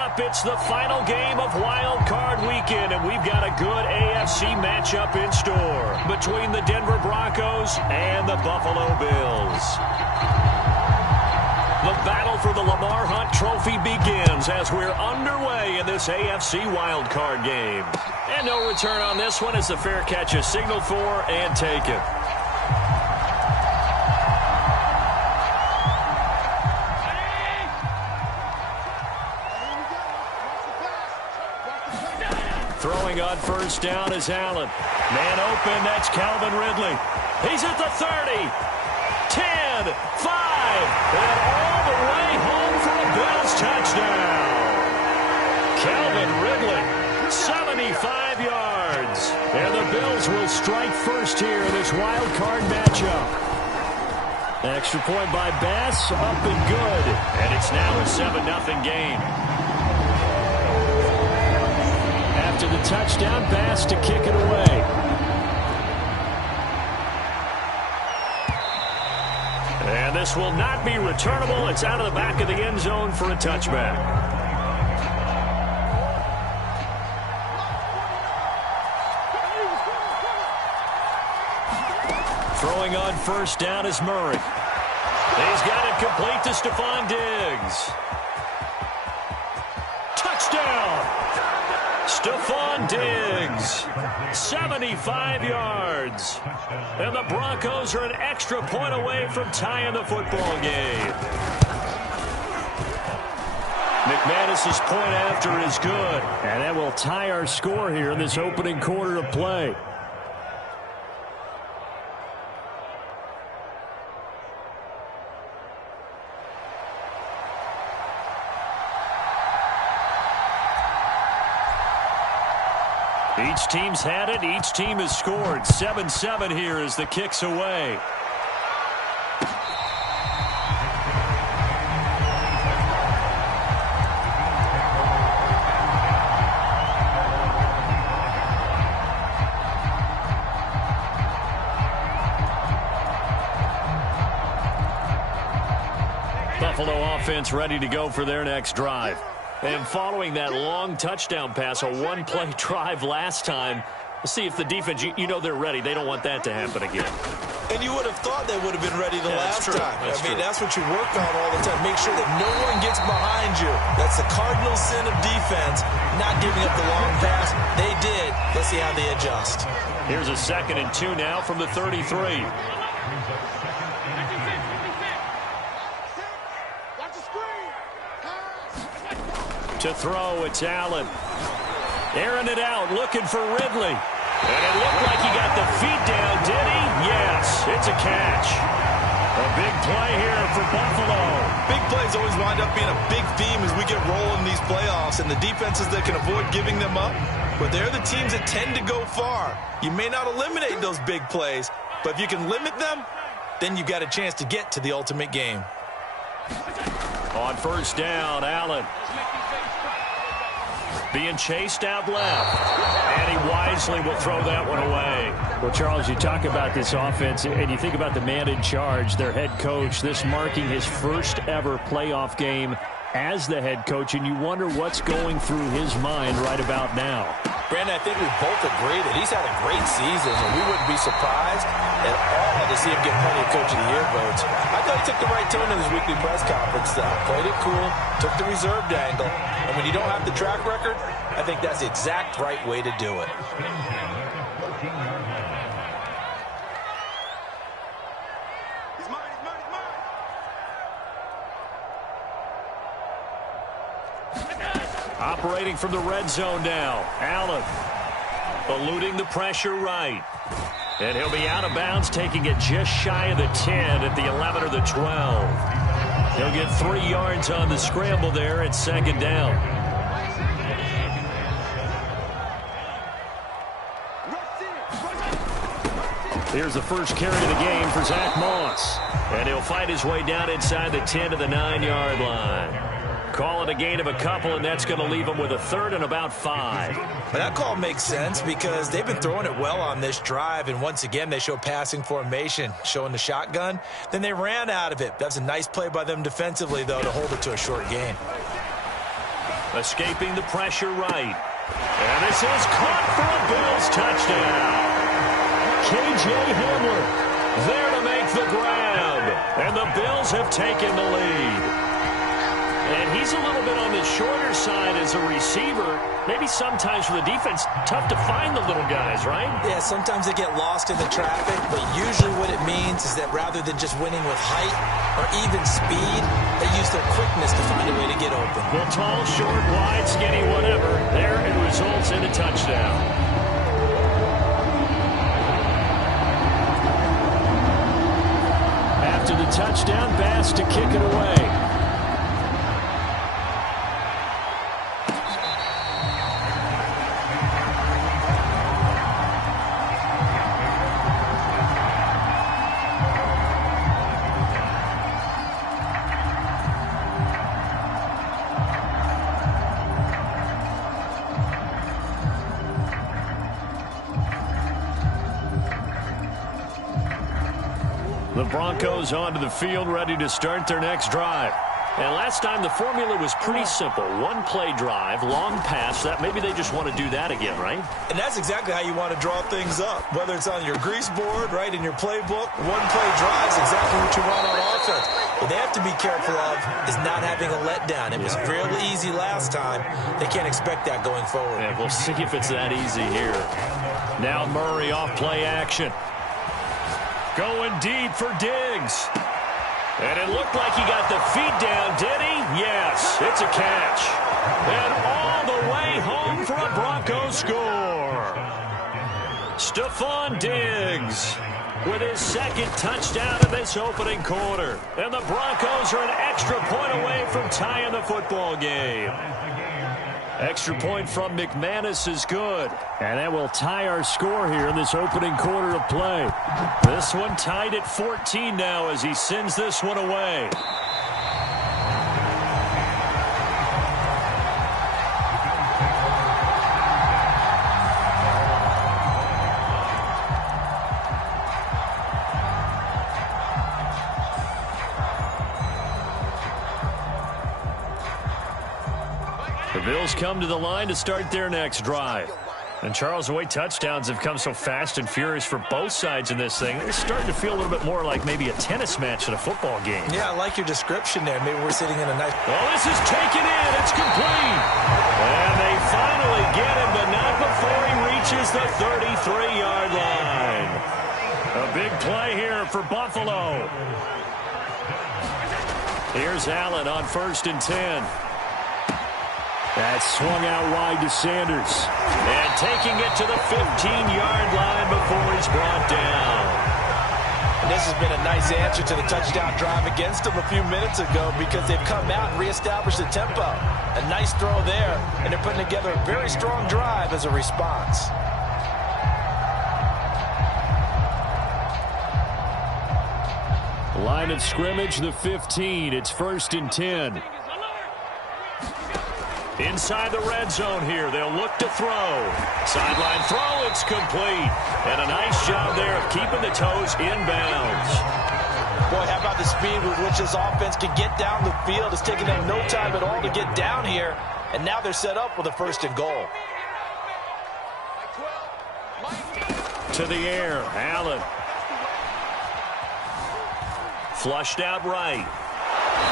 It's the final game of Wild Card Weekend, and we've got a good AFC matchup in store between the Denver Broncos and the Buffalo Bills. The battle for the Lamar Hunt Trophy begins as we're underway in this AFC Wild Card game. And no return on this one as the fair catch is signaled for and taken. Throwing on first down is Allen. Man open, that's Calvin Ridley. He's at the 30, 10, 5, and all the way home for a Bills touchdown. Calvin Ridley, 75 yards. And the Bills will strike first here in this wild card matchup. Extra point by Bass, up and good. And it's now a 7-0 game. To the touchdown, Bass to kick it away. And this will not be returnable. It's out of the back of the end zone for a touchback. Throwing on first down is Murray. He's got it complete to Stephon Diggs. Touchdown! Stephon Diggs, 75 yards. And the Broncos are an extra point away from tying the football game. McManus's point after is good. And that will tie our score here in this opening quarter of play. Each team's had it. Each team has scored. 7-7 here as the kick's away. Buffalo offense ready to go for their next drive. And following that long touchdown pass, a one-play drive last time, we'll see if the defense, you know they're ready. They don't want that to happen again. And you would have thought they would have been ready the last time. That's what you work on all the time. Make sure that no one gets behind you. That's the cardinal sin of defense, not giving up the long pass. They did. Let's see how they adjust. Here's a 2nd and 2 now from the 33. To throw, it's Allen. Airing it out, looking for Ridley. And it looked like he got the feet down, did he? Yes, it's a catch. A big play here for Buffalo. Big plays always wind up being a big theme as we get rolling these playoffs, and the defenses that can avoid giving them up, but they're the teams that tend to go far. You may not eliminate those big plays, but if you can limit them, then you've got a chance to get to the ultimate game. On first down, Allen. Being chased out left. And he wisely will throw that one away. Well, Charles, you talk about this offense, and you think about the man in charge, their head coach, this marking his first ever playoff game as the head coach, and you wonder what's going through his mind right about now. Brandon, I think we both agree that he's had a great season, and we wouldn't be surprised at all to see him get plenty of Coach of the Year votes. I thought he took the right tone in his weekly press conference. Played it cool, took the reserved angle, and when you don't have the track record, I think that's the exact right way to do it. Operating from the red zone now. Allen eluding the pressure right. And he'll be out of bounds, taking it just shy of the 10 at the 11 or the 12. He'll get 3 yards on the scramble there at 2nd down. Here's the first carry of the game for Zach Moss. And he'll fight his way down inside the 10 to the 9-yard line. Call it a gain of a couple, and that's going to leave them with a 3rd and about 5. That call makes sense because they've been throwing it well on this drive, and once again they show passing formation, showing the shotgun. Then they ran out of it. That's a nice play by them defensively, though, to hold it to a short gain. Escaping the pressure right. And this is caught for a Bills touchdown. K.J. Hamler there to make the grab. And the Bills have taken the lead. And he's a little bit on the shorter side as a receiver. Maybe sometimes for the defense, tough to find the little guys, right? Yeah, sometimes they get lost in the traffic, but usually what it means is that rather than just winning with height or even speed, they use their quickness to find a way to get open. Well, tall, short, wide, skinny, whatever. There it results in a touchdown. After the touchdown, Bass to kick it away. The Broncos onto the field, ready to start their next drive. And last time the formula was pretty simple. One play drive, long pass. That maybe they just want to do that again, right? And that's exactly how you want to draw things up. Whether it's on your grease board, right, in your playbook, one play drive is exactly what you want on offense. What they have to be careful of is not having a letdown. It was fairly easy last time. They can't expect that going forward. Yeah, we'll see if it's that easy here. Now Murray off play action. Going deep for Diggs. And it looked like he got the feet down, did he? Yes, it's a catch. And all the way home for a Broncos score. Stephon Diggs with his second touchdown of this opening quarter. And the Broncos are an extra point away from tying the football game. Extra point from McManus is good. And that will tie our score here in this opening quarter of play. This one tied at 14 now as he sends this one away. The Bills come to the line to start their next drive. And Charles, the way touchdowns have come so fast and furious for both sides in this thing, it's starting to feel a little bit more like maybe a tennis match than a football game. Yeah, I like your description there. Maybe we're sitting in a nice... Well, this is taken in. It's complete. And they finally get him, but not before he reaches the 33-yard line. A big play here for Buffalo. Here's Allen on 1st and 10. That swung out wide to Sanders. And taking it to the 15-yard line before he's brought down. And this has been a nice answer to the touchdown drive against them a few minutes ago because they've come out and reestablished the tempo. A nice throw there, and they're putting together a very strong drive as a response. Line of scrimmage, the 15. It's 1st and 10. Inside the red zone here, they'll look to throw. Sideline throw, it's complete. And a nice job there of keeping the toes inbounds. Boy, how about the speed with which this offense can get down the field? It's taking them no time at all to get down here. And now they're set up with a 1st and goal. To the air, Allen. Flushed out right.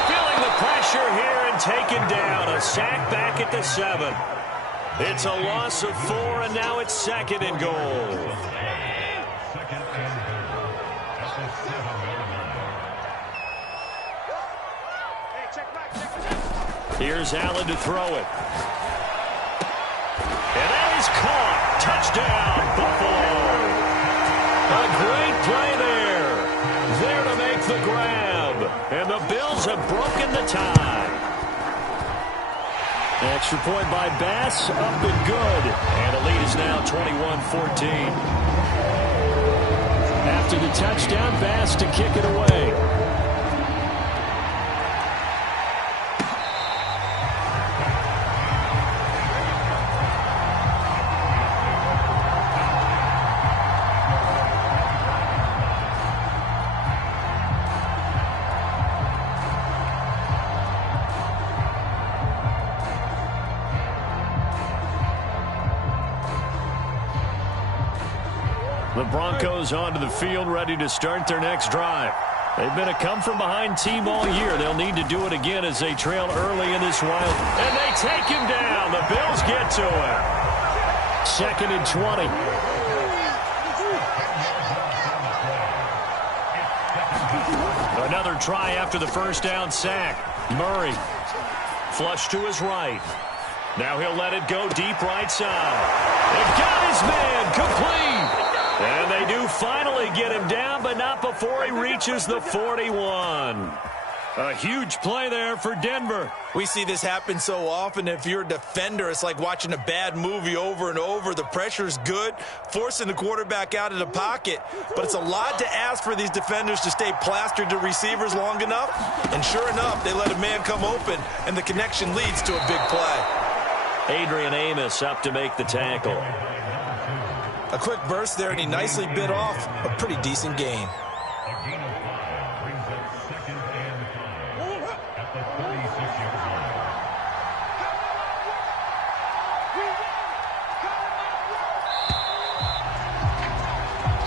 Feeling the pressure here and taken down. A sack back at the 7. It's a loss of 4, and now it's 2nd and goal. Here's Allen to throw it. And that is caught. Touchdown, Buffalo. A great play there. There to make the grab. And the Bills have broken the tie. Extra point by Bass, up and good. And the lead is now 21-14. After the touchdown, Bass to kick it away. The Broncos onto the field, ready to start their next drive. They've been a come-from-behind team all year. They'll need to do it again as they trail early in this wild. And they take him down. The Bills get to him. 2nd and 20. Another try after the first down sack. Murray. Flush to his right. Now he'll let it go deep right side. They've got his man complete. And they do finally get him down, but not before he reaches the 41. A huge play there for Denver. We see this happen so often. If you're a defender, it's like watching a bad movie over and over. The pressure's good, forcing the quarterback out of the pocket. But it's a lot to ask for these defenders to stay plastered to receivers long enough. And sure enough, they let a man come open, and the connection leads to a big play. Adrian Amos up to make the tackle. A quick burst there, and he nicely bit off a pretty decent gain.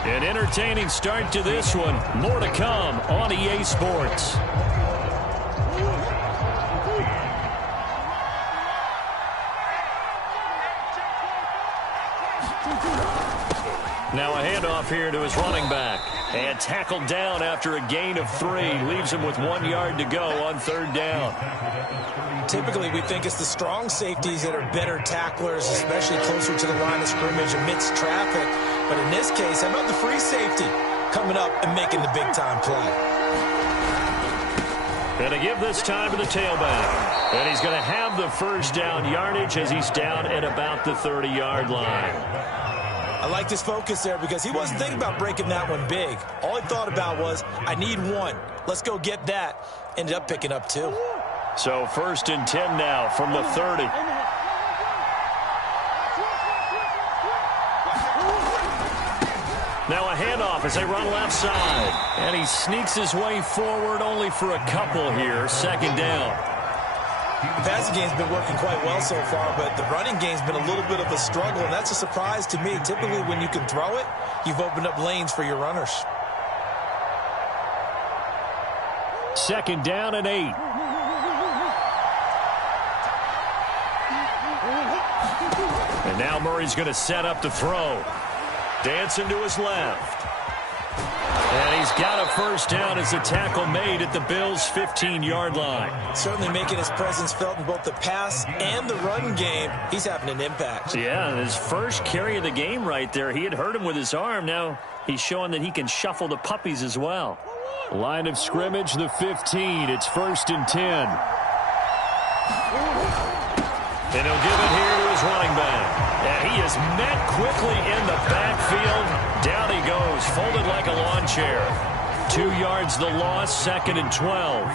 An entertaining start to this one. More to come on EA Sports. Now a handoff here to his running back. And tackled down after a gain of 3. Leaves him with 1 yard to go on 3rd down. Typically, we think it's the strong safeties that are better tacklers, especially closer to the line of scrimmage amidst traffic. But in this case, how about the free safety coming up and making the big-time play? And to give this time to the tailback. And he's going to have the first down yardage as he's down at about the 30-yard line. I like his focus there because he wasn't thinking about breaking that one big. All he thought about was, I need 1. Let's go get that. Ended up picking up 2. So 1st and 10 now from the 30. Now a handoff as they run left side. And he sneaks his way forward only for a couple here. 2nd down. The passing game's been working quite well so far, but the running game's been a little bit of a struggle, and that's a surprise to me. Typically, when you can throw it, you've opened up lanes for your runners. 2nd down and 8. And now Murray's going to set up to throw. Dancing to his left. And he's got a first down as the tackle made at the Bills' 15-yard line. Certainly making his presence felt in both the pass and the run game. He's having an impact. Yeah, his first carry of the game right there. He had hurt him with his arm. Now he's showing that he can shuffle the puppies as well. Line of scrimmage, the 15. It's 1st and 10. And he'll give it here to his running back. And he is met quickly in the backfield. Down he goes, folded like a lawn chair. 2 yards the loss, 2nd and 12.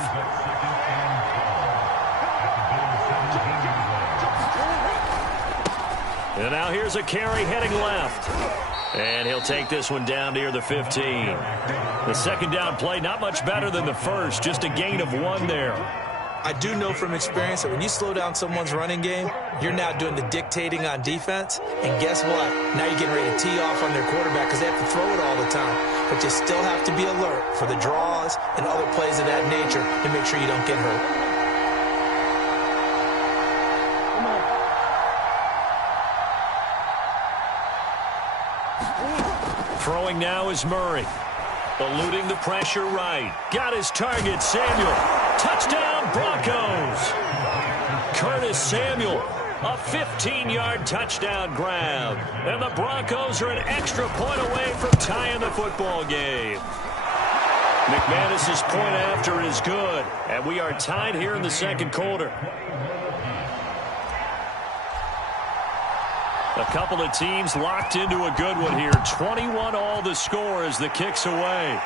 And now here's a carry heading left. And he'll take this one down near the 15. The 2nd down play, not much better than the first, just a gain of 1 there. I do know from experience that when you slow down someone's running game, you're now doing the dictating on defense. And guess what? Now you're getting ready to tee off on their quarterback because they have to throw it all the time. But you still have to be alert for the draws and other plays of that nature to make sure you don't get hurt. Throwing now is Murray. Eluding the pressure right. Got his target, Samuel. Touchdown, Broncos. Curtis Samuel, a 15-yard touchdown grab. And the Broncos are an extra point away from tying the football game. McManus's point after is good. And we are tied here in the 2nd quarter. A couple of teams locked into a good one here. 21 all the score as the kick's away.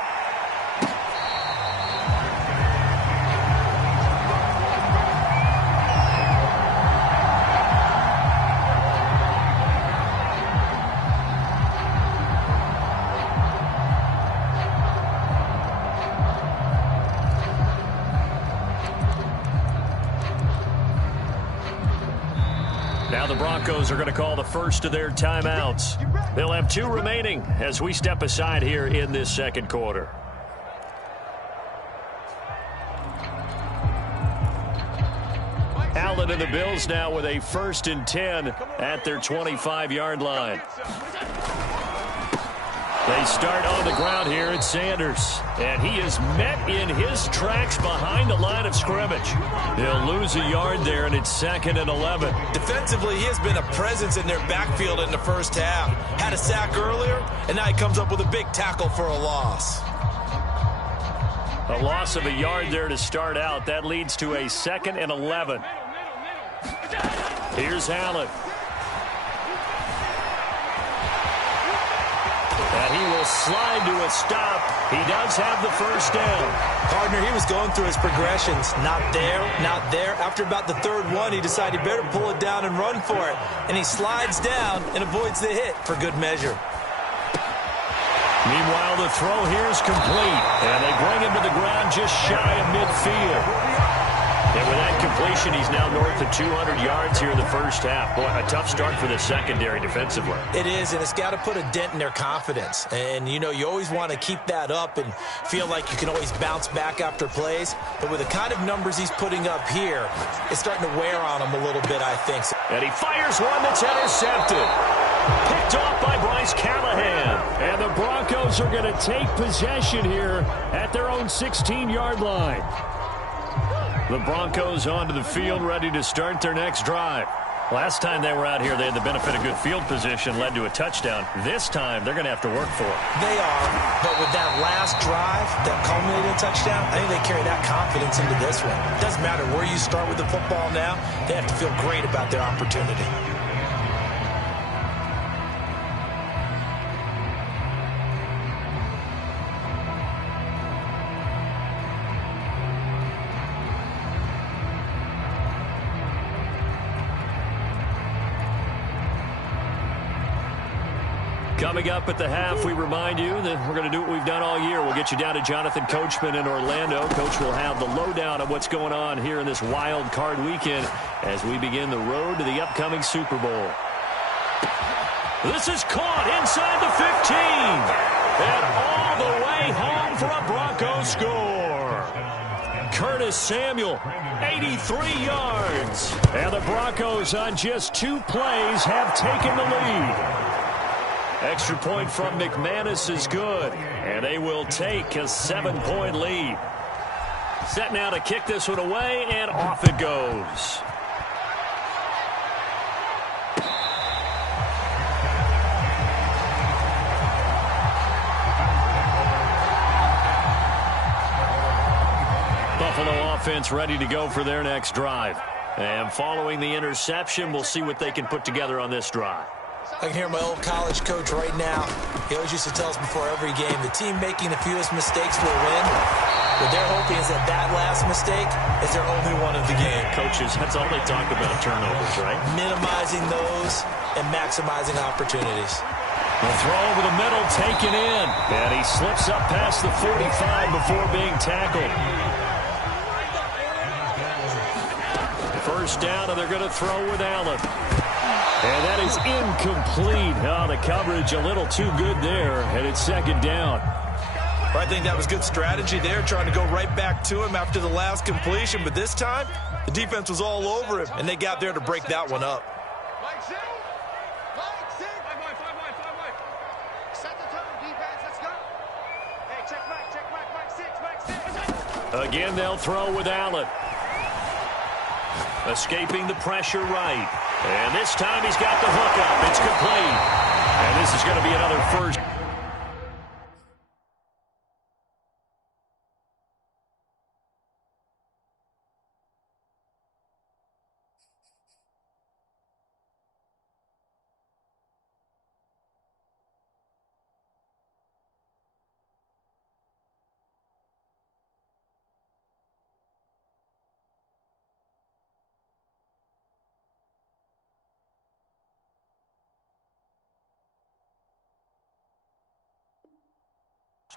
Now the Broncos are going to call the first of their timeouts. They'll have 2 remaining as we step aside here in this second quarter. Allen and the Bills now with a 1st and 10 at their 25-yard line. They start on the ground here at Sanders. And he is met in his tracks behind the line of scrimmage. They'll lose a yard there, and it's 2nd and 11. Defensively, he has been a presence in their backfield in the first half. Had a sack earlier, and now he comes up with a big tackle for a loss. A loss of a yard there to start out. That leads to a 2nd and 11. Here's Allen. And he will slide to a stop. He does have the first down. Partner, he was going through his progressions. Not there, not there. After about the 3rd one, he decided he better pull it down and run for it. And he slides down and avoids the hit for good measure. Meanwhile, the throw here is complete. And they bring him to the ground just shy of midfield. And with that completion, he's now north of 200 yards here in the first half. Boy, a tough start for the secondary defensively. It is, and it's got to put a dent in their confidence. And, you know, you always want to keep that up and feel like you can always bounce back after plays. But with the kind of numbers he's putting up here, it's starting to wear on him a little bit, I think. And he fires one that's intercepted. Picked off by Bryce Callahan. And the Broncos are going to take possession here at their own 16-yard line. The Broncos onto the field, ready to start their next drive. Last time they were out here, they had the benefit of good field position, led to a touchdown. This time, they're going to have to work for it. They are, but with that last drive that culminated in a touchdown, I think they carry that confidence into this one. It doesn't matter where you start with the football now. They have to feel great about their opportunity. Coming up at the half, we remind you that we're going to do what we've done all year. We'll get you down to Jonathan Coachman in Orlando. Coach will have the lowdown of what's going on here in this wild card weekend as we begin the road to the upcoming Super Bowl. This is caught inside the 15. And all the way home for a Broncos score. Curtis Samuel, 83 yards. And the Broncos on just 2 plays have taken the lead. Extra point from McManus is good, and they will take a 7-point lead. Set now to kick this one away, and off it goes. Buffalo offense ready to go for their next drive. And following the interception, we'll see what they can put together on this drive. I can hear my old college coach right now. He always used to tell us before every game, the team making the fewest mistakes will win. What they're hoping is that that last mistake is their only one of the game. Coaches, that's all they talk about, turnovers, right? Minimizing those and maximizing opportunities. The throw over the middle, taken in. And he slips up past the 45 before being tackled. First down, and they're going to throw with Allen. And that is incomplete. Oh, the coverage a little too good there, and it's 2nd down. I think that was good strategy there, trying to go right back to him after the last completion. But this time, the defense was all over him, and they got there to break that one up. Again, they'll throw with Allen. Escaping the pressure right. And this time he's got the hook up. It's complete. And this is going to be another first.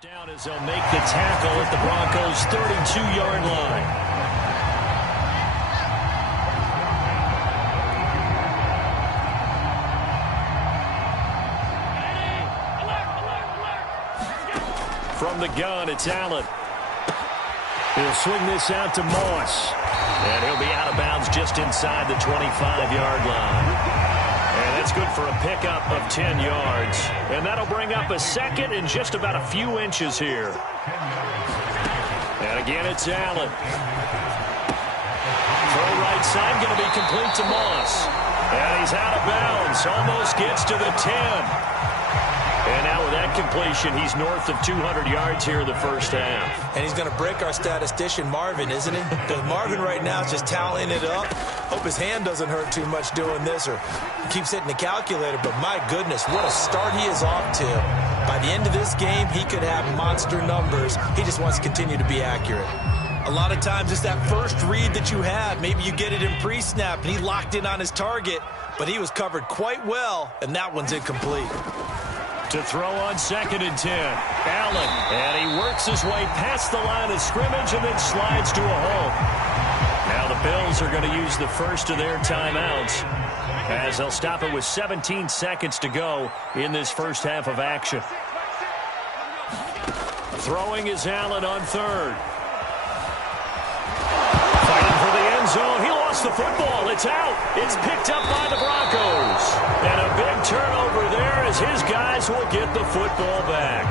Down as they'll make the tackle at the Broncos' 32-yard line. From the gun, it's Allen. He'll swing this out to Moss. And he'll be out of bounds just inside the 25-yard line. And that's good for a pickup of 10 yards. And that'll bring up a second and just about a few inches here. And again, it's Allen. Throw right side, going to be complete to Moss. And he's out of bounds. Almost gets to the 10. And now with that completion, he's north of 200 yards here in the first half. And he's going to break our statistician, Marvin, isn't he? Because Marvin right now is just tallying it up. Hope his hand doesn't hurt too much doing this or keeps hitting the calculator. But my goodness, what a start he is off to. By the end of this game, he could have monster numbers. He just wants to continue to be accurate. A lot of times it's that first read that you have. Maybe you get it in pre-snap, and he locked in on his target. But he was covered quite well, and that one's incomplete. To throw on 2nd and 10. Allen, and he works his way past the line of scrimmage and then slides to a hole. Now the Bills are going to use the first of their timeouts as they'll stop it with 17 seconds to go in this first half of action. Throwing is Allen on 3rd. Fighting for the end zone. He lost the football. It's out. It's picked up by the Broncos. And a big turnover there as his guys will get the football back.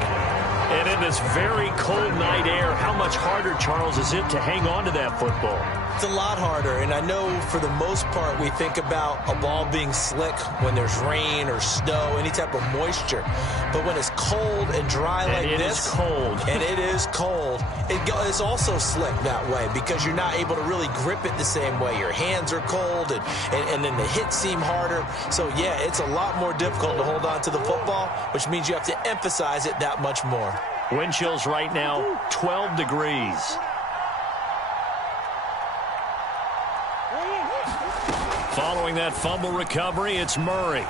And in this very cold night air, how much harder, Charles, is it to hang on to that football? It's a lot harder, and I know for the most part we think about a ball being slick when there's rain or snow, any type of moisture. But when it's cold and dry like this, it is cold. And it is cold, it's also slick that way because you're not able to really grip it the same way. Your hands are cold, and then the hits seem harder. So, yeah, it's a lot more difficult to hold on to the football, which means you have to emphasize it that much more. Wind chills right now, 12 degrees. Following that fumble recovery, it's Murray.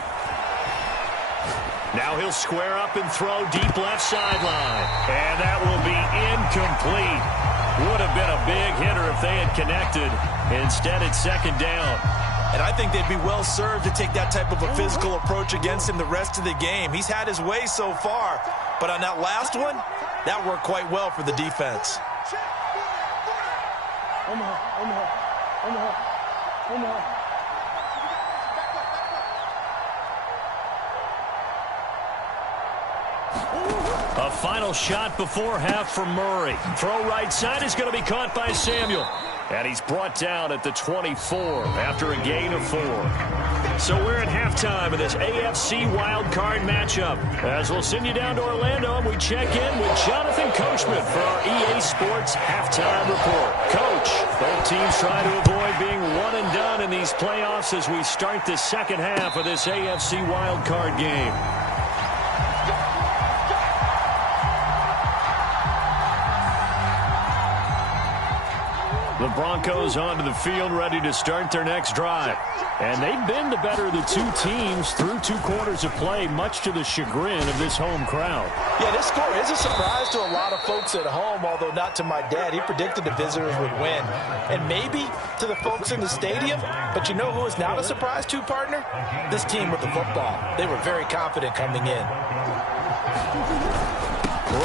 Now he'll square up and throw deep left sideline. And that will be incomplete. Would have been a big hitter if they had connected. Instead, it's 2nd down. And I think they'd be well served to take that type of a physical approach against him the rest of the game. He's had his way so far. But on that last one, that worked quite well for the defense. A final shot before half for Murray. Throw right side is going to be caught by Samuel. And he's brought down at the 24 after a gain of 4. So we're at halftime of this AFC wildcard matchup. As we'll send you down to Orlando, and we check in with Jonathan Coachman for our EA Sports Halftime Report. Coach, both teams trying to avoid being one and done in these playoffs as we start the second half of this AFC wildcard game. The Broncos onto the field ready to start their next drive. And they've been the better of the two teams through 2 quarters of play, much to the chagrin of this home crowd. Yeah, this score is a surprise to a lot of folks at home, although not to my dad. He predicted the visitors would win. And maybe to the folks in the stadium. But you know who is not a surprise to, partner? This team with the football. They were very confident coming in.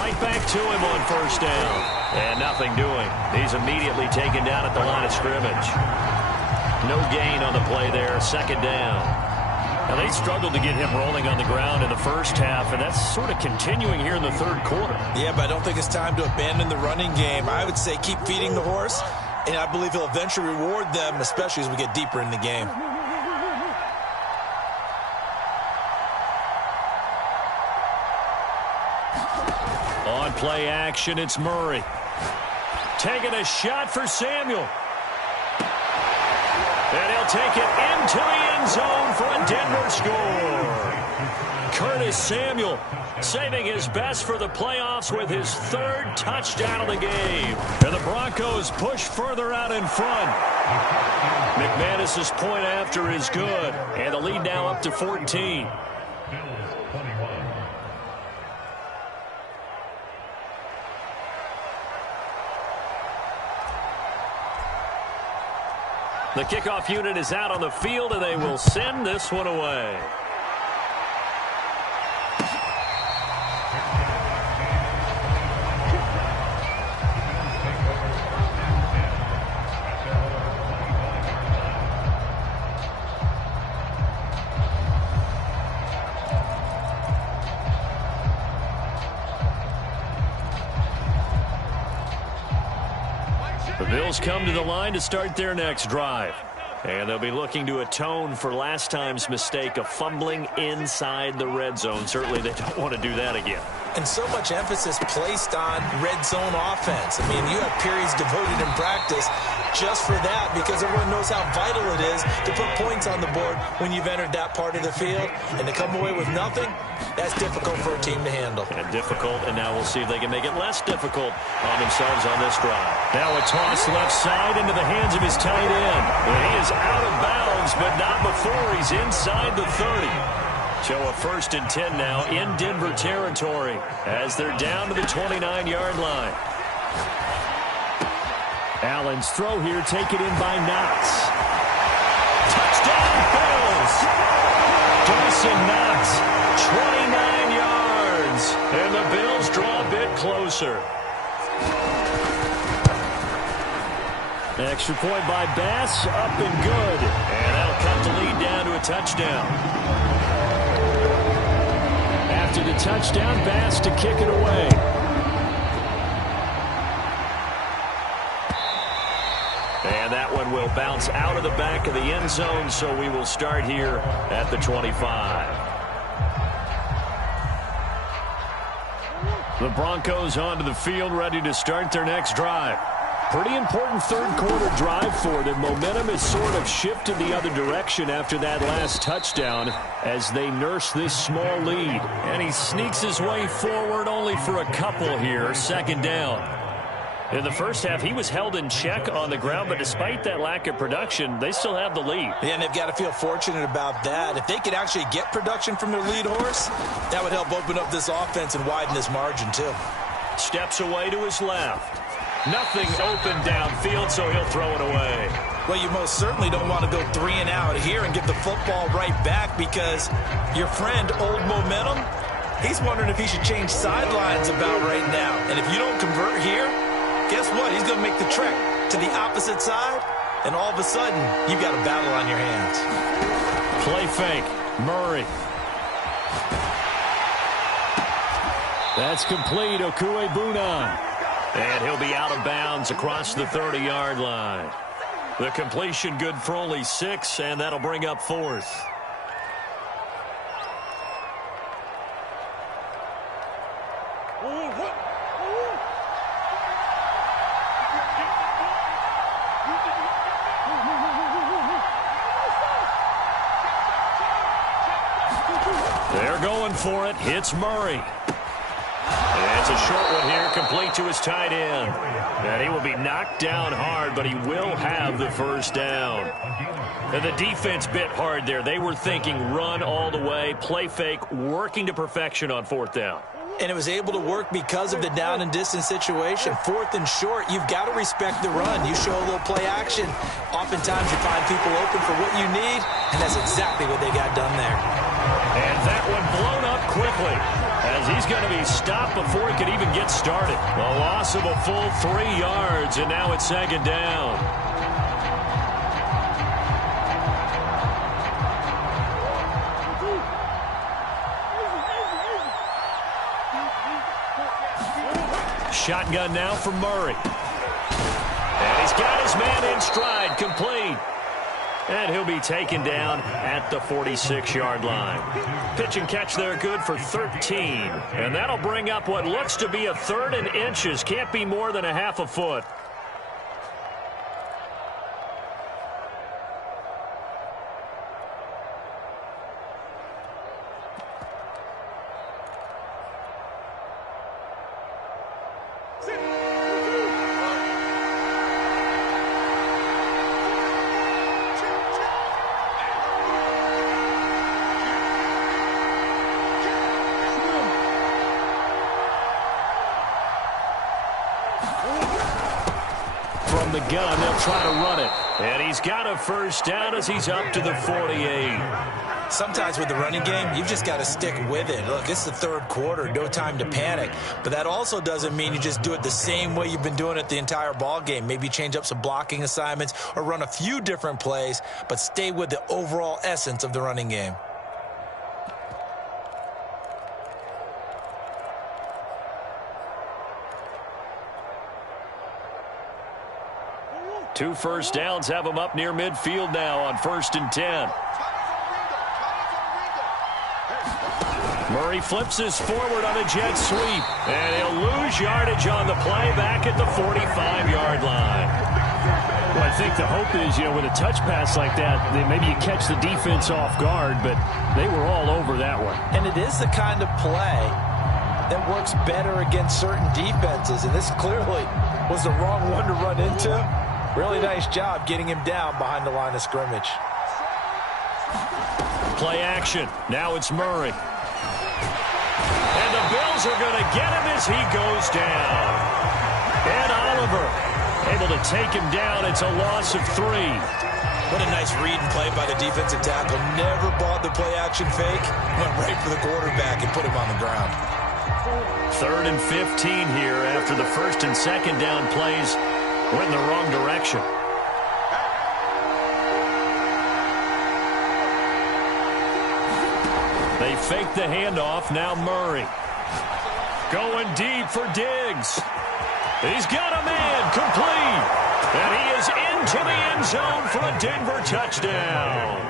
Right back to him on 1st down. And nothing doing. He's immediately taken down at the line of scrimmage. No gain on the play there. 2nd down. Now, they struggled to get him rolling on the ground in the first half, and that's sort of continuing here in the 3rd quarter. Yeah, but I don't think it's time to abandon the running game. I would say keep feeding the horse, and I believe he'll eventually reward them, especially as we get deeper in the game. On play action, it's Murray. Taking a shot for Samuel. And he'll take it into the end zone for a Denver score. Curtis Samuel saving his best for the playoffs with his 3rd touchdown of the game. And the Broncos push further out in front. McManus's point after is good. And the lead now up to 14. The kickoff unit is out on the field, and they will send this one away. Bills come to the line to start their next drive. And they'll be looking to atone for last time's mistake of fumbling inside the red zone. Certainly they don't want to do that again. And so much emphasis placed on red zone offense. I mean, you have periods devoted in practice just for that because everyone knows how vital it is to put points on the board when you've entered that part of the field. And to come away with nothing, that's difficult for a team to handle. And difficult, and now we'll see if they can make it less difficult on themselves on this drive. Now a toss left side into the hands of his tight end. And he is out of bounds, but not before he's inside the 30. So a 1st and 10 now in Denver territory as they're down to the 29-yard line. Allen's throw here taken in by Knox. Touchdown Bills! Dawson Knox, 29 yards. And the Bills draw a bit closer. Extra point by Bass, up and good. And that'll cut the lead down to a touchdown. After the touchdown, Bass to kick it away. And that one will bounce out of the back of the end zone, so we will start here at the 25. The Broncos onto the field, ready to start their next drive. Pretty important third-quarter drive for them. Momentum has sort of shifted the other direction after that last touchdown as they nurse this small lead. And he sneaks his way forward only for a couple here. 2nd down. In the first half, he was held in check on the ground, but despite that lack of production, they still have the lead. Yeah, and they've got to feel fortunate about that. If they could actually get production from their lead horse, that would help open up this offense and widen this margin, too. Steps away to his left. Nothing open downfield, so he'll throw it away. Well, you most certainly don't want to go 3 and out here and get the football right back because your friend, Old Momentum, he's wondering if he should change sidelines about right now. And if you don't convert here, guess what? He's going to make the trek to the opposite side, and all of a sudden, you've got a battle on your hands. Play fake. Murray. That's complete. Okuebunan. And he'll be out of bounds across the 30-yard line. The completion good for only 6, and that'll bring up 4th. They're going for it. It's Murray. It's a short one here, complete to his tight end. And he will be knocked down hard, but he will have the 1st down. And the defense bit hard there. They were thinking run all the way, play fake, working to perfection on 4th down. And it was able to work because of the down and distance situation. 4th and short, you've got to respect the run. You show a little play action. Oftentimes you find people open for what you need, and that's exactly what they got done there. And that one blown up quickly as he's going to be stopped before he could even get started. A loss of a full 3 yards, and now it's 2nd down. Shotgun now for Murray. And he's got his man in stride, complete. And he'll be taken down at the 46-yard line. Pitch and catch there good for 13. And that'll bring up what looks to be a 3rd and inches. Can't be more than a half a foot. From the gun, they'll try to run it. And he's got a 1st down as he's up to the 48. Sometimes with the running game, you've just got to stick with it. Look, it's the 3rd quarter, no time to panic. But that also doesn't mean you just do it the same way you've been doing it the entire ball game. Maybe change up some blocking assignments or run a few different plays, but stay with the overall essence of the running game. 2 first downs have them up near midfield now on 1st and 10. Murray flips this forward on a jet sweep, and he'll lose yardage on the play back at the 45-yard line. Well, I think the hope is, with a touch pass like that, maybe you catch the defense off guard, but they were all over that one. And it is the kind of play that works better against certain defenses, and this clearly was the wrong one to run into. Really nice job getting him down behind the line of scrimmage. Play action. Now it's Murray. And the Bills are going to get him as he goes down. And Oliver able to take him down. It's a loss of 3. What a nice read and play by the defensive tackle. Never bought the play action fake. Went right for the quarterback and put him on the ground. 3rd and 15 here after the 1st and 2nd down plays went in the wrong direction. They fake the handoff. Now Murray. Going deep for Diggs. He's got a man complete. And he is into the end zone for a Denver touchdown.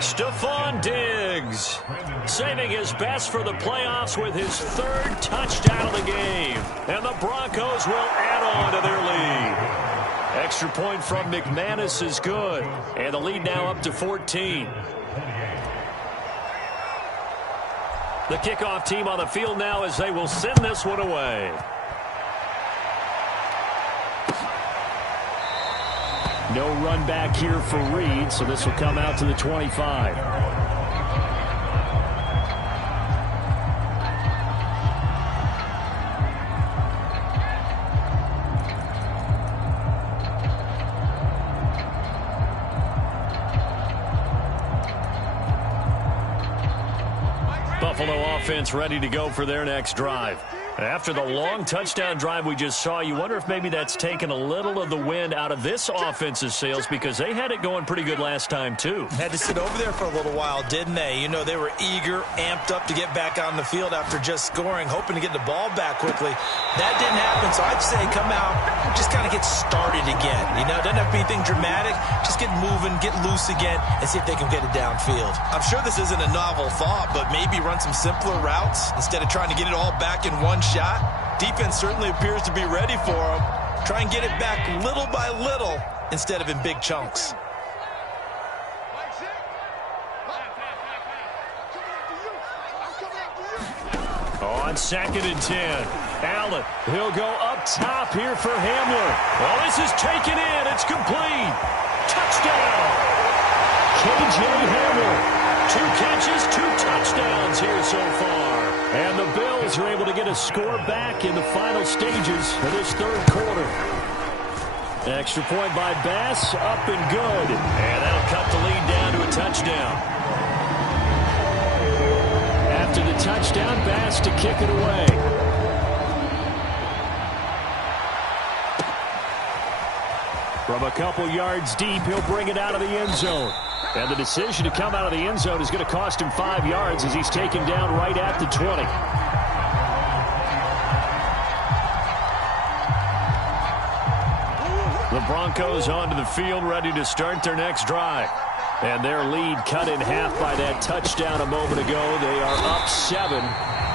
Stephon Diggs saving his best for the playoffs with his 3rd touchdown of the game. And the Broncos will add on to their lead. Extra point from McManus is good. And the lead now up to 14. The kickoff team on the field now as they will send this one away. No run back here for Reed, so this will come out to the 25. Buffalo offense ready to go for their next drive. After the long touchdown drive we just saw, you wonder if maybe that's taken a little of the wind out of this offense's sails because they had it going pretty good last time, too. Had to sit over there for a little while, didn't they? They were eager, amped up to get back on the field after just scoring, hoping to get the ball back quickly. That didn't happen, so I'd say come out, just kind of get started again. It doesn't have to be anything dramatic. Just get moving, get loose again, and see if they can get it downfield. I'm sure this isn't a novel thought, but maybe run some simpler routes instead of trying to get it all back in one shot. Defense certainly appears to be ready for him. Try and get it back little by little instead of in big chunks. On 2nd and 10, Allen, he'll go up top here for Hamler. Well, this is taken in. It's complete. Touchdown. K.J. Hamler. 2 catches, 2 touchdowns here so far. And the Bills are able to get a score back in the final stages of this 3rd quarter. Extra point by Bass, up and good. And that'll cut the lead down to a touchdown. After the touchdown, Bass to kick it away. From a couple yards deep, he'll bring it out of the end zone. And the decision to come out of the end zone is going to cost him 5 yards as he's taken down right at the 20. The Broncos onto the field ready to start their next drive. And their lead cut in half by that touchdown a moment ago. They are up 7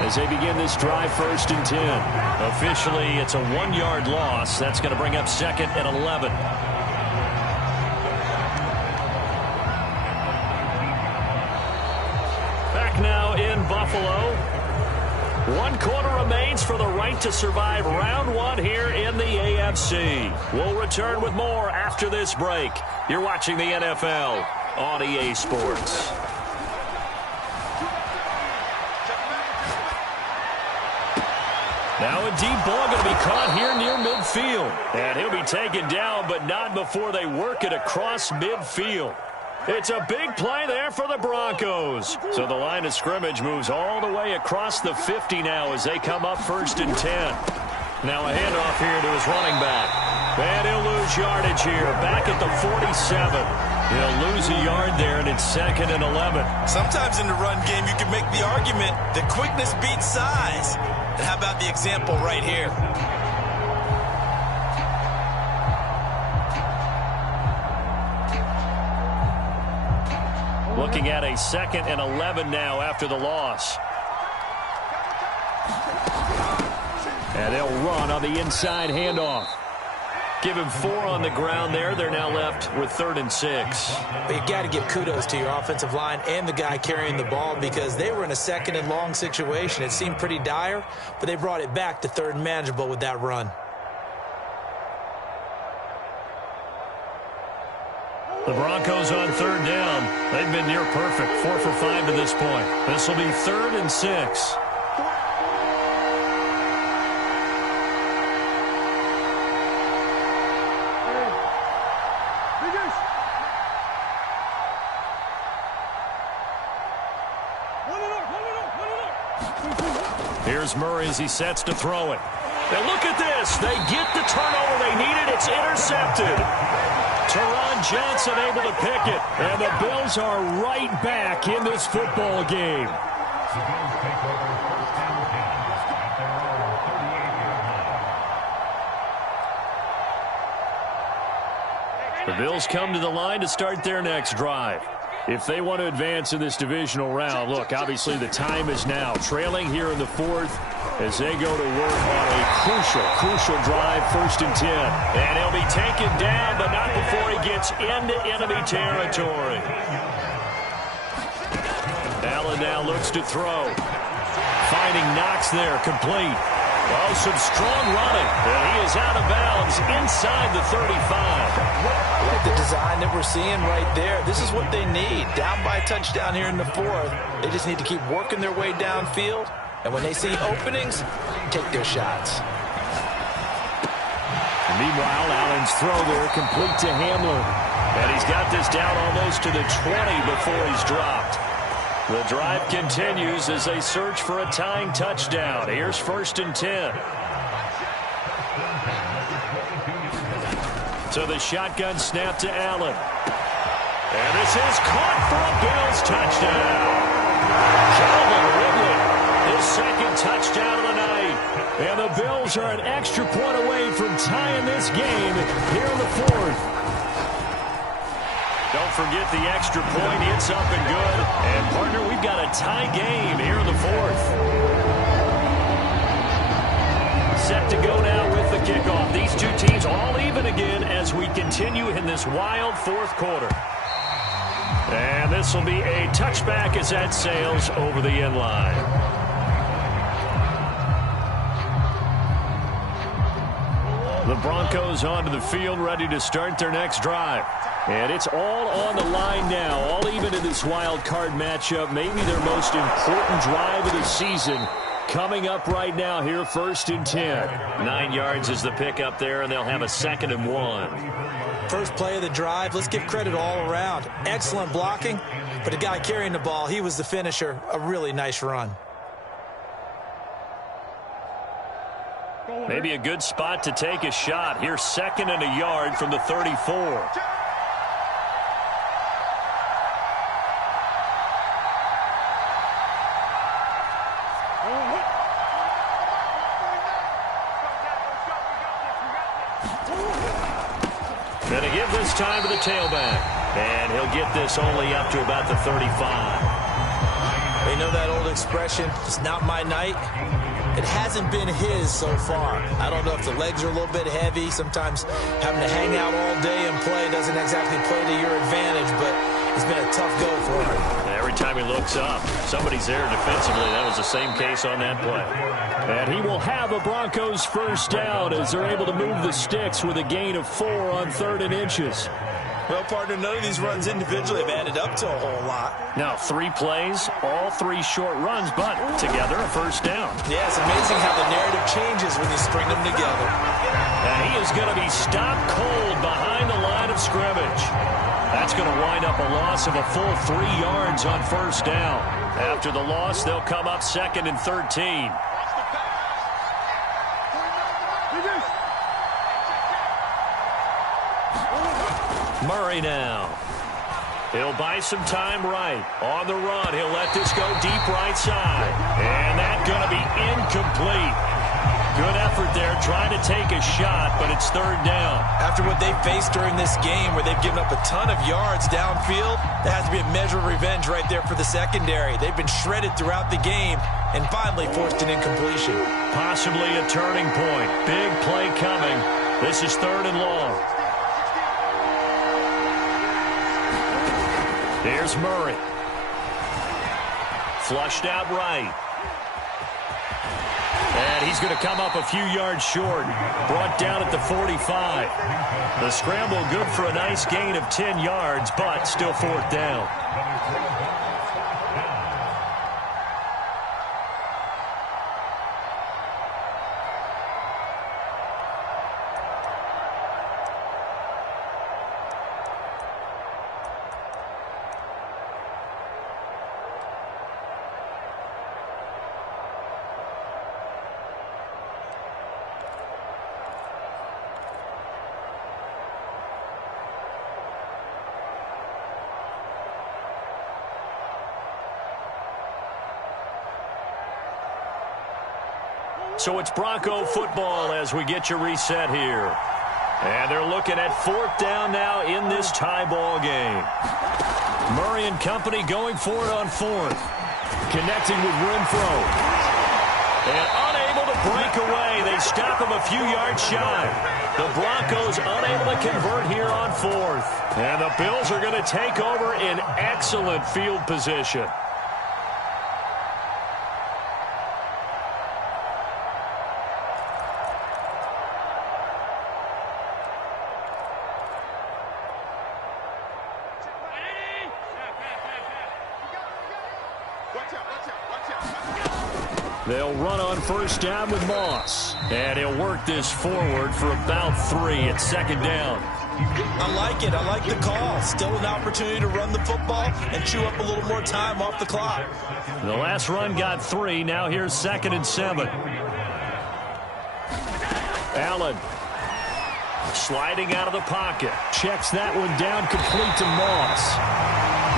as they begin this drive 1st and 10. Officially, it's a 1-yard loss. That's going to bring up 2nd and 11. Now in Buffalo. 1 quarter remains for the right to survive round 1 here in the AFC. We'll return with more after this break. You're watching the NFL on EA Sports. Now a deep ball going to be caught here near midfield. And he'll be taken down, but not before they work it across midfield. It's a big play there for the Broncos. So the line of scrimmage moves all the way across the 50 now as they come up 1st and 10. Now a handoff here to his running back. And he'll lose yardage here. Back at the 47. He'll lose a yard there, and it's 2nd and 11. Sometimes in the run game, you can make the argument that quickness beats size. And how about the example right here? Looking at a 2nd and 11 now after the loss. And they'll run on the inside handoff. Give him 4 on the ground there. They're now left with 3rd and 6. But you've got to give kudos to your offensive line and the guy carrying the ball because they were in a 2nd and long situation. It seemed pretty dire, but they brought it back to 3rd and manageable with that run. The Broncos on 3rd down. They've been near perfect. 4 for 5 to this point. This will be 3rd and 6. Here's Murray as he sets to throw it. Now look at this. They get the turnover they needed. It's intercepted. Teron Johnson able to pick it. And the Bills are right back in this football game. The Bills come to the line to start their next drive. If they want to advance in this divisional round, look, obviously the time is now. Trailing here in the 4th as they go to work on a crucial drive, 1st and 10. And he'll be taken down, but not before he gets into enemy territory. Allen now looks to throw. Finding Knox there, complete. Oh, some strong running. And he is out of bounds inside the 35. I like the design that we're seeing right there. This is what they need. Down by a touchdown here in the 4th. They just need to keep working their way downfield. And when they see openings, take their shots. Meanwhile, Allen's throw there complete to Hamlin. And he's got this down almost to the 20 before he's dropped. The drive continues as they search for a tying touchdown. Here's 1st and 10. So the shotgun snap to Allen. And this is caught for a Bills touchdown. Calvin Ridley, his 2nd touchdown of the night. And the Bills are an extra point away from tying this game here in the 4th. Don't forget the extra point. It's up and good. And, partner, we've got a tie game here in the 4th. Set to go now with the kickoff. These two teams all even again as we continue in this wild 4th quarter. And this will be a touchback as that sails over the end line. The Broncos onto the field, ready to start their next drive. And it's all on the line now, all even in this wild card matchup. Maybe their most important drive of the season coming up right now here, 1st and 10. 9 yards is the pickup there, and they'll have a 2nd and 1. First play of the drive, let's give credit all around. Excellent blocking, but the guy carrying the ball, he was the finisher. A really nice run. Maybe a good spot to take a shot. Here's 2nd and a yard from the 34. Going to give this time to the tailback. And he'll get this only up to about the 35. They know that old expression, it's not my night. It hasn't been his so far. I don't know if the legs are a little bit heavy. Sometimes having to hang out all day and play doesn't exactly play to your advantage, but it's been a tough go for him. Every time he looks up, somebody's there defensively. That was the same case on that play. And he will have a Broncos 1st down as they're able to move the sticks with a gain of 4 on 3rd and inches. Well, partner, none of these runs individually have added up to a whole lot. Now, 3 plays, all 3 short runs, but together a 1st down. Yeah, it's amazing how the narrative changes when you string them together. And he is going to be stopped cold behind the line of scrimmage. That's going to wind up a loss of a full 3 yards on 1st down. After the loss, they'll come up 2nd and 13. Murray now. He'll buy some time right. On the run, he'll let this go deep right side. And that's going to be incomplete. Good effort there, trying to take a shot, but it's third down. After what they faced during this game where they've given up a ton of yards downfield, that has to be a measure of revenge right there for the secondary. They've been shredded throughout the game and finally forced an incompletion. Possibly a turning point. Big play coming. This is third and long. Here's Murray. Flushed out right. And he's going to come up a few yards short. Brought down at the 45. The scramble good for a nice gain of 10 yards, but still fourth down. So it's Bronco football as we get you reset here. And they're looking at fourth down now in this tie ball game. Murray and company going for it on fourth. Connecting with Renfro. And unable to break away. They stop him a few yards shy. The Broncos unable to convert here on fourth. And the Bills are going to take over in excellent field position. They'll run on first down with Moss. And he'll work this forward for about 3 at second down. I like it. I like the call. Still an opportunity to run the football and chew up a little more time off the clock. The last run got 3. Now here's 2nd and 7. Allen sliding out of the pocket. Checks that one down complete to Moss.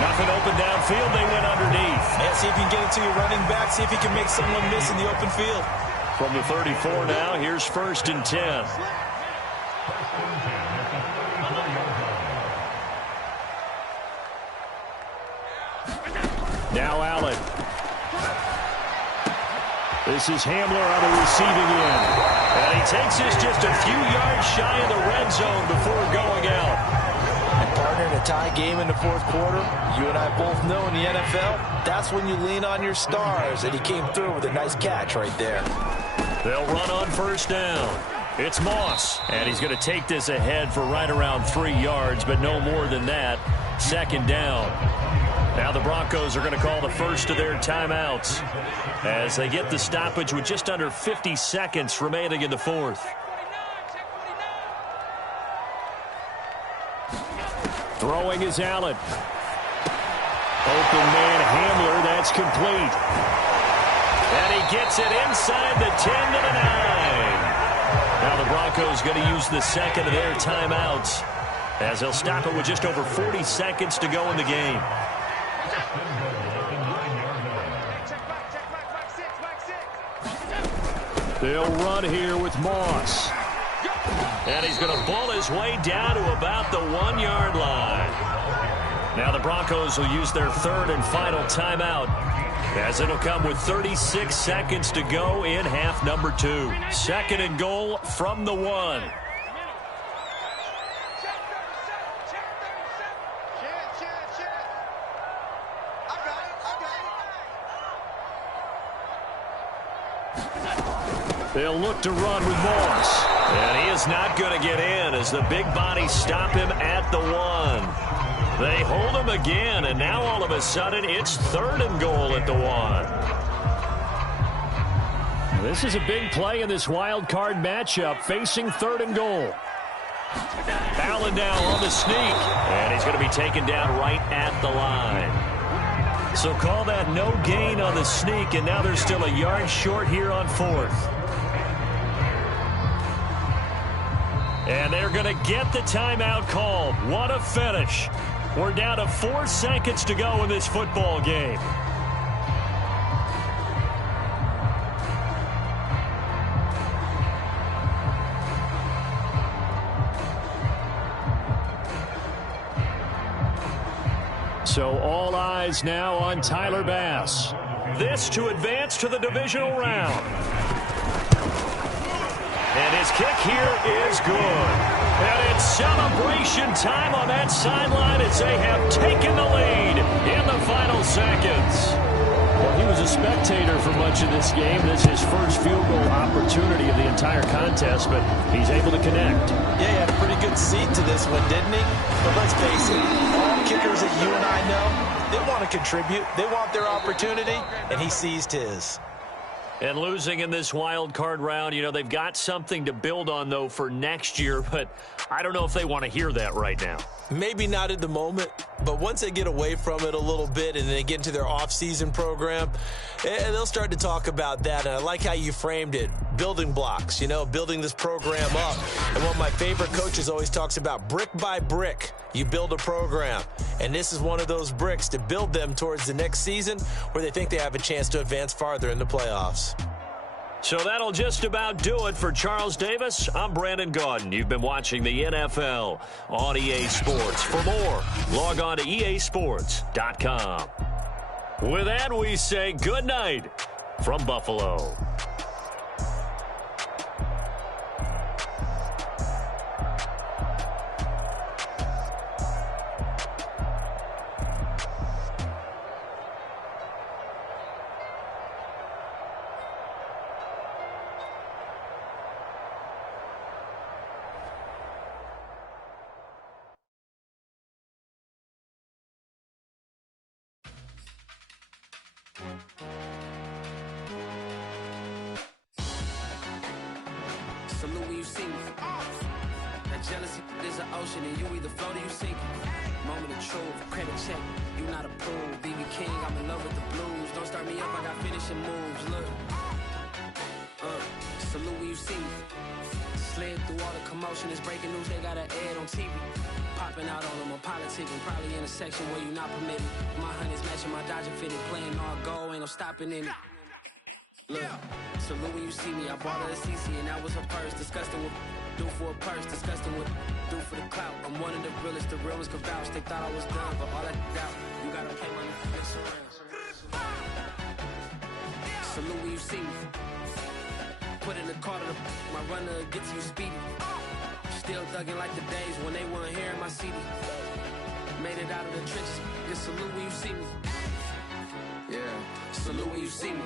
Nothing open downfield. They went underneath. Yeah, see if you can get it to your running back. See if you can make someone miss in the open field. From the 34 now, here's 1st and 10. Now Allen. This is Hamler on the receiving end. And he takes this just a few yards shy of the red zone before going out. Partner, in a tie game in the fourth quarter, you and I both know in the NFL, that's when you lean on your stars, and he came through with a nice catch right there. They'll run on first down. It's Moss, and he's going to take this ahead for right around 3 yards, but no more than that. Second down. Now the Broncos are going to call the first of their timeouts as they get the stoppage with just under 50 seconds remaining in the fourth. Throwing is Allen. Open man Hamler, that's complete. And he gets it inside the 10 to the 9. Now the Broncos going to use the second of their timeouts as they'll stop it with just over 40 seconds to go in the game. They'll run here with Moss. And he's going to ball his way down to about the 1-yard line. Now the Broncos will use their third and final timeout as it'll come with 36 seconds to go in half number 2. 2nd and goal from the 1. They'll look to run with Moss. And he is not going to get in as the big bodies stop him at the 1. They hold him again, and now all of a sudden it's 3rd and goal at the 1. This is a big play in this wild card matchup, facing 3rd and goal. Allen now on the sneak, and he's going to be taken down right at the line. So call that no gain on the sneak, and now they're still a yard short here on 4th. And they're going to get the timeout called. What a finish. We're down to 4 seconds to go in this football game. eyes now on Tyler Bass. This to advance to the divisional round. And his kick here is good. And it's celebration time on that sideline as they have taken the lead in the final seconds. Well, he was a spectator for much of this game. This is his first field goal opportunity of the entire contest, but he's able to connect. Yeah, he had a pretty good seat to this one, didn't he? But let's face it, all kickers that you and I know, they want to contribute. They want their opportunity, and he seized his. And losing in this wild card round, you know, they've got something to build on, though, for next year, but I don't know if they want to hear that right now. Maybe not at the moment, but once they get away from it a little bit and they get into their off-season program, they'll start to talk about that. And I like how you framed it, building blocks, you know, building this program up. And one of my favorite coaches always talks about brick by brick, you build a program. And this is one of those bricks to build them towards the next season where they think they have a chance to advance farther in the playoffs. So that'll just about do it for Charles Davis. I'm Brandon Gaudin. You've been watching the NFL on EA Sports. For more, log on to easports.com. With that, we say good night from Buffalo. Salute when you see me. That jealousy is an ocean and you either float or you sink. Moment of truth, credit check, you not approved. BB King, I'm in love with the blues. Don't start me up, I got finishing moves. Look, salute when you see me. Slid through all the commotion, it's breaking news, they got an ad on TV. Popping out on them, I'm politicking, probably in a section where you not permitted. My honey's matching my Dodger fitted, playing all goal, ain't no stopping in it. Look, salute when you see me, I bought her a CC and that was her purse. Disgusting with do for a purse, disgusting with do for the clout. I'm one of the realest, the real ones could vouch. They thought I was done, but all I doubt, you gotta play my mix around. Salute when you see me. Put in the car to my runner gets you speedy. Still thugging like the days when they weren't hearing my CD. Made it out of the trenches, just salute when you see me. Yeah, salute when you see me.